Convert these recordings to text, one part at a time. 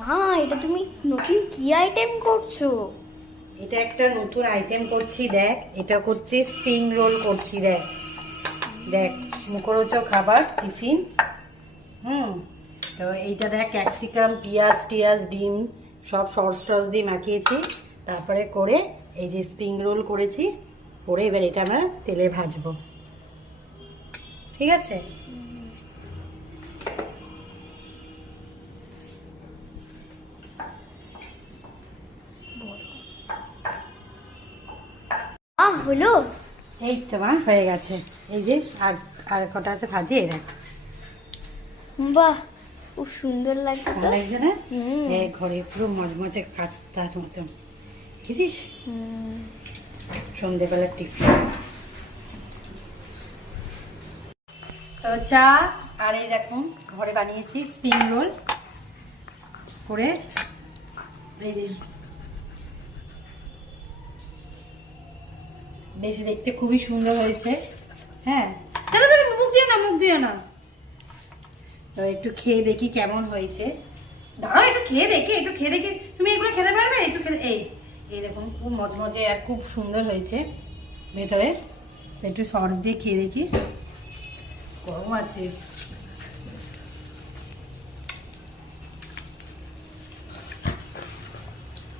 মা, এটা তুমি নতুন কি আইটেম করছো? এটা একটা নতুন আইটেম করছি, দেখ। এটা করছি স্প্রিং রোল করছি, দেখ দেখ, মুখরোচক খাবার টিফিন। তো এইটা দেখ, ক্যাপসিকাম, পেঁয়াজ টিয়াজ, ডিম সব সস টস দিয়ে মাখিয়েছি, তারপরে করে এই যে স্প্রিং রোল করেছি, করে এবার এটা আমরা তেলে ভাজবো, ঠিক আছে? হলো। এই তো মা, হয়ে গেছে। এই যে আর আর কটা আছে ভাজি, এই দেখ। বাহ, খুব সুন্দর লাগছে তো। ভালো লাগছে না? হুম। ঘরে পুরো মজমজে কাঁচতার মতন, বুঝিস? সন্ধেবেলার টিফিন। তো চা আর এই দেখুন ঘরে বানিয়েছি স্প্রিং রোল করে, এই যে বেশ দেখতে খুবই সুন্দর হয়েছে। হ্যাঁ, চলো চলো, মুখ দিয়ে না, মুখ দিয়ে না। তো একটু খেয়ে দেখি কেমন হয়েছে। দাঁড়াও, একটু খেয়ে দেখি, একটু খেয়ে দেখি। তুমি এগুলো খেতে পারবে? একটু খেতে, এই এই দেখুন খুব মজমজে আর খুব সুন্দর হয়েছে ভেতরে। একটু সস দিয়ে খেয়ে দেখি। গরম আছে।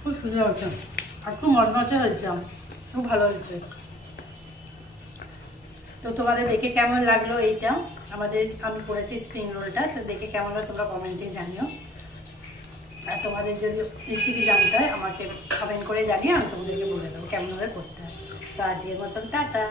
খুব সুন্দর হয়েছে আর খুব মজমজে হয়েছে, খুব ভালো হয়েছে। তো তোমাদের দেখে কেমন লাগলো এইটা আমি করেছি স্প্রিং রোলটা, তো দেখে কেমন হয় তোমরা কমেন্টে জানিও। আর তোমাদের যদি রেসিপি জানতে হয় আমাকে কমেন্ট করে জানিয়ে আমি তোমাদেরকে বলে দেবো কেমনভাবে করতে হয়। তো আজকের মতন টাটা।